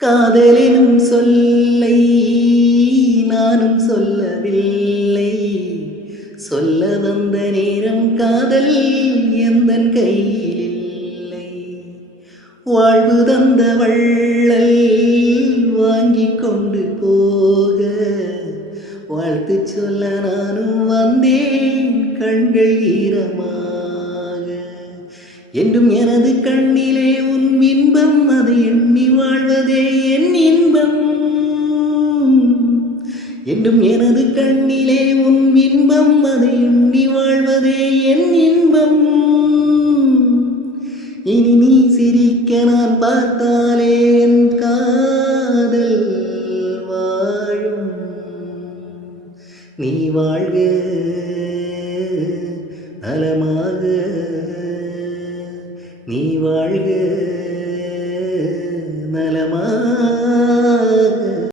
காதலினும் சொல்லை நானும் சொல்லவில்லை. சொல்ல வந்த நேரம் காதல் எந்தன் கையில் இல்லை. வாழ்வு தந்த வள்ளல் வாங்கிக் கொண்டு போக வாழ்த்து சொல்ல நானும் வந்தேன் கண்கள் ஈரமாக. என்றும் எனது கண்ணிலே உன் இன்பம், அது எண்ணி வாழ்வதே என் இன்பம். என்றும் எனது கண்ணிலே உன் இன்பம், அது எண்ணி வாழ்வதே என் இன்பம். இனி நீ சிரிக்க நான் பார்த்தாலே என் காதல் வாழும். நீ வாழ்க நலமாக, நீ வாழ்க நலமாக.